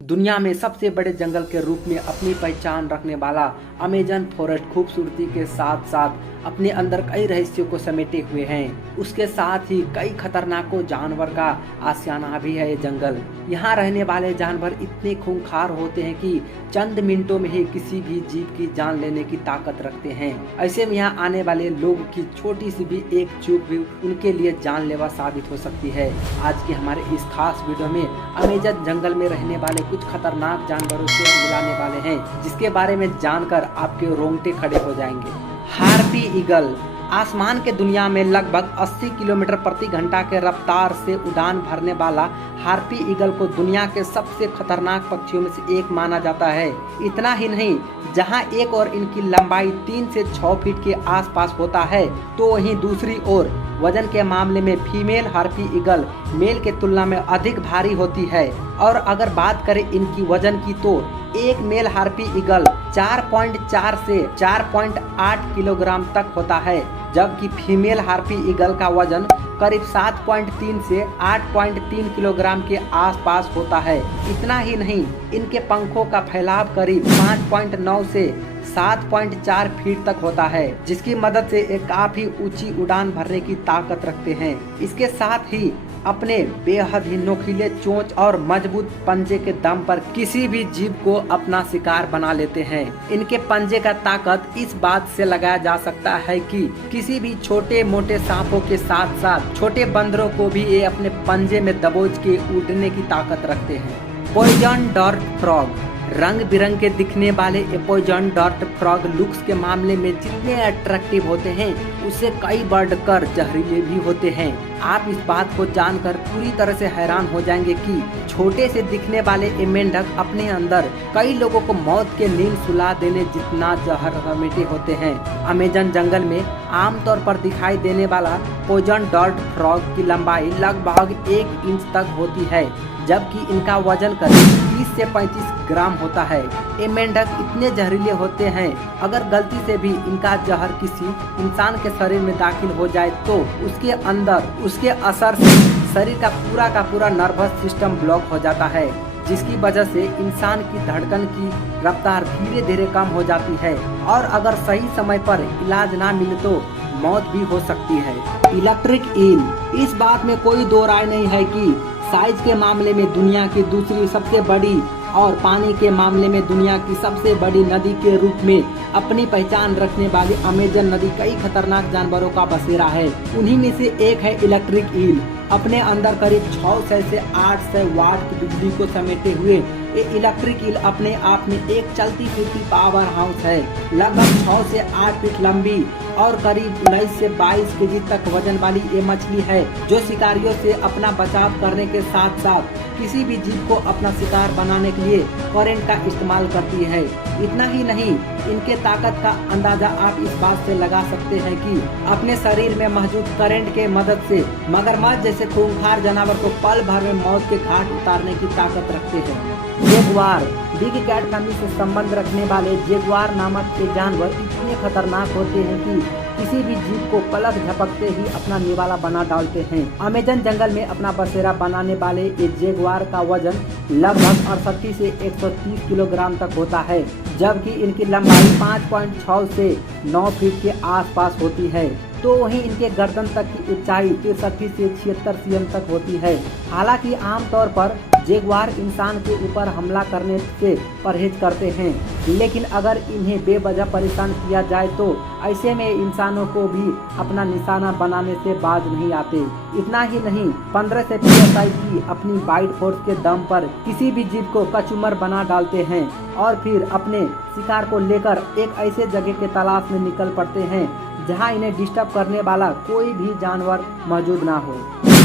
दुनिया में सबसे बड़े जंगल के रूप में अपनी पहचान रखने वाला अमेजन फॉरेस्ट खूबसूरती के साथ साथ अपने अंदर कई रहस्यों को समेटे हुए हैं। उसके साथ ही कई खतरनाक जानवर का आशियाना भी है ये जंगल। यहाँ रहने वाले जानवर इतने खूंखार होते हैं कि चंद मिनटों में ही किसी भी जीव की जान लेने की ताकत रखते हैं। ऐसे में यहाँ आने वाले लोगों की छोटी सी भी एक चूक भी उनके लिए जानलेवा साबित हो सकती है। आज के हमारे इस खास वीडियो में अमेजन जंगल में रहने वाले कुछ खतरनाक जानवरों से मिलाने वाले हैं, जिसके बारे में जानकर आपके रोंगटे खड़े हो जाएंगे। हार्पी ईगल आसमान के दुनिया में लगभग 80 किलोमीटर प्रति घंटा के रफ्तार से उड़ान भरने वाला हार्पी ईगल को दुनिया के सबसे खतरनाक पक्षियों में से एक माना जाता है। इतना ही नहीं, जहां एक और इनकी लंबाई 3 से 6 फीट के आसपास होता है, तो वहीं दूसरी ओर वजन के मामले में फीमेल हार्पी ईगल मेल के तुलना में अधिक भारी होती है। और अगर बात करें इनकी वजन की, तो एक मेल हार्पी ईगल 4.4 से 4.8 किलोग्राम तक होता है, जबकि फीमेल हार्पी ईगल का वजन करीब 7.3 से 8.3 किलोग्राम के आसपास होता है। इतना ही नहीं, इनके पंखों का फैलाव करीब 5.9 से 7.4 फीट तक होता है, जिसकी मदद से एक काफी ऊंची उड़ान भरने की ताकत रखते हैं। इसके साथ ही अपने बेहद ही नोखीले चोंच और मजबूत पंजे के दम पर किसी भी जीव को अपना शिकार बना लेते हैं। इनके पंजे का ताकत इस बात से लगाया जा सकता है कि किसी भी छोटे मोटे सांपों के साथ साथ छोटे बंदरों को भी ये अपने पंजे में दबोच के उड़ने की ताकत रखते हैं। पॉइजन डार्ट फ्रॉग रंग बिरंग के दिखने वाले पॉइजन डार्ट फ्रॉग लुक्स के मामले में जितने अट्रैक्टिव होते हैं, उससे कई बढ़कर जहरीले भी होते हैं। आप इस बात को जानकर पूरी तरह से हैरान हो जाएंगे कि छोटे से दिखने वाले ये मेंढक अपने अंदर कई लोगों को मौत के नींद सुला देने जितना जहर समेटे होते हैं। अमेजन जंगल में आमतौर पर दिखाई देने वाला पॉइजन डार्ट फ्रॉग की लंबाई लगभग 1 इंच तक होती है, जबकि इनका वजन करीब 30 से 35 ग्राम होता है। ये मेंढक इतने जहरीले होते हैं, अगर गलती से भी इनका जहर किसी इंसान के शरीर में दाखिल हो जाए तो उसके अंदर उसके असर से शरीर का पूरा नर्वस सिस्टम ब्लॉक हो जाता है, जिसकी वजह से इंसान की धड़कन की रफ्तार धीरे धीरे कम हो जाती है और अगर सही समय पर इलाज ना मिले तो मौत भी हो सकती है। इलेक्ट्रिक ईल इस बात में कोई दो राय नहीं है कि साइज के मामले में दुनिया की दूसरी सबसे बड़ी और पानी के मामले में दुनिया की सबसे बड़ी नदी के रूप में अपनी पहचान रखने वाली अमेजन नदी कई खतरनाक जानवरों का बसेरा है। उन्हीं में से एक है इलेक्ट्रिक ईल। अपने अंदर करीब 600 से 800 वाट की बिजली को समेटे हुए ये इलेक्ट्रिक ईल अपने आप में एक चलती फिरती पावर हाउस है। लगभग 6 से 8 फीट लंबी और करीब 19 से 22 केजी तक वजन वाली ये मछली है, जो शिकारियों से अपना बचाव करने के साथ साथ किसी भी जीव को अपना शिकार बनाने के लिए करंट का इस्तेमाल करती है। इतना ही नहीं, इनके ताकत का अंदाजा आप इस बात से लगा सकते हैं कि अपने शरीर में मौजूद करंट के मदद से मगरमच्छ जैसे खूंखार जानवर को पल भर में मौत के घाट उतारने की ताकत रखते हैं। जगुआर बिग कैट फैमिली से संबंध रखने वाले जगुआर नामक के जानवर इतने खतरनाक होते हैं कि किसी भी जीव को पलक झपकते ही अपना निवाला बना डालते हैं। अमेजन जंगल में अपना बसेरा बनाने वाले ये जगुआर का वजन लगभग 68 से 130 किलोग्राम तक होता है, जबकि इनकी लंबाई 5.6 से 9 फीट के आसपास होती है। तो वहीं इनके गर्दन तक की ऊंचाई 63 से 76 सीएम तक होती है। हालांकि आमतौर पर जगुआर इंसान के ऊपर हमला करने से परहेज करते हैं, लेकिन अगर इन्हें बेवजह परेशान किया जाए तो ऐसे में इंसानों को भी अपना निशाना बनाने से बाज नहीं आते। इतना ही नहीं, 15 से 20 PSI की अपनी बाइट फोर्स के दम पर किसी भी जीव को कचूमर बना डालते हैं और फिर अपने शिकार को लेकर एक ऐसे जगह के तलाश में निकल पड़ते हैं जहां इन्हें डिस्टर्ब करने वाला कोई भी जानवर मौजूद ना हो।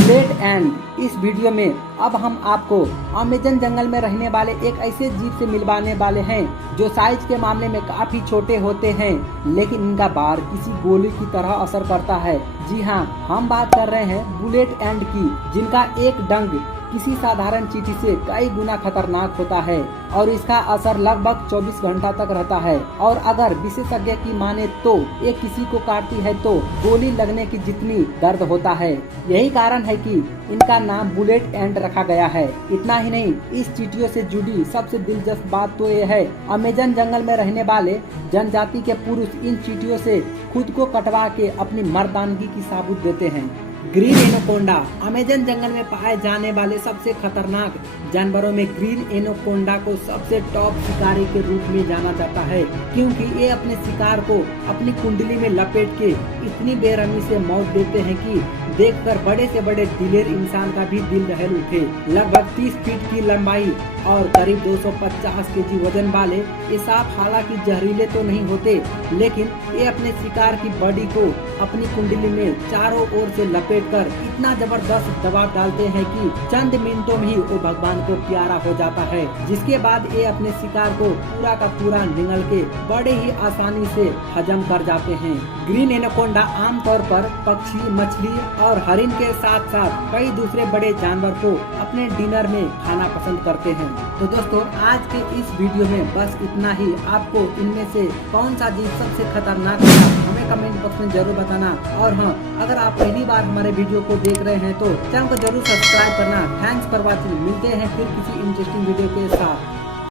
लेट एंड इस वीडियो में अब हम आपको अमेजन जंगल में रहने वाले एक ऐसे जीव से मिलवाने वाले हैं जो साइज के मामले में काफी छोटे होते हैं, लेकिन इनका बार किसी गोली की तरह असर करता है। जी हाँ, हम बात कर रहे हैं बुलेट एंड की, जिनका एक डंक किसी साधारण चींटी से कई गुना खतरनाक होता है और इसका असर लगभग 24 घंटा तक रहता है और अगर विशेषज्ञ की माने तो ये किसी को काटती है तो गोली लगने की जितनी दर्द होता है। यही कारण है कि इनका नाम बुलेट एंट रखा गया है। इतना ही नहीं, इस चींटियों से जुड़ी सबसे दिलचस्प बात तो ये है, अमेजन जंगल में रहने वाले जनजाति के पुरुष इन चींटियों से खुद को कटवा के अपनी मर्दानगी की साबूत देते हैं। ग्रीन एनोकोंडा अमेजन जंगल में पाए जाने वाले सबसे खतरनाक जानवरों में ग्रीन एनोकोंडा को सबसे टॉप शिकारी के रूप में जाना जाता है, क्योंकि ये अपने शिकार को अपनी कुंडली में लपेट के इतनी बेरहमी से मौत देते हैं कि देखकर बड़े से बड़े दिलेर इंसान का भी दिल दहल उठे। लगभग 30 फीट की लंबाई और करीब 250 केजी वजन वाले ये सांप हालांकि जहरीले तो नहीं होते, लेकिन ये अपने शिकार की बॉडी को अपनी कुंडली में चारों ओर से लपेटकर इतना जबरदस्त दबाव डालते हैं कि चंद मिनटों में ही वो भगवान को प्यारा हो जाता है, जिसके बाद ये अपने शिकार को पूरा का पूरा निगल के बड़े ही आसानी से हजम कर जाते हैं। ग्रीन एनाकोंडा आमतौर पर पक्षी, मछली और हरिन के साथ साथ कई दूसरे बड़े जानवर को अपने डिनर में खाना पसंद करते हैं। तो दोस्तों, आज के इस वीडियो में बस इतना ही। आपको इनमें से कौन सा जीव सबसे खतरनाक लगा हमें कमेंट बॉक्स में जरूर बताना। और हाँ, अगर आप पहली बार हमारे वीडियो को देख रहे हैं तो चैनल को जरूर सब्सक्राइब करना। Thanks for watching. मिलते हैं फिर किसी इंटरेस्टिंग वीडियो के साथ।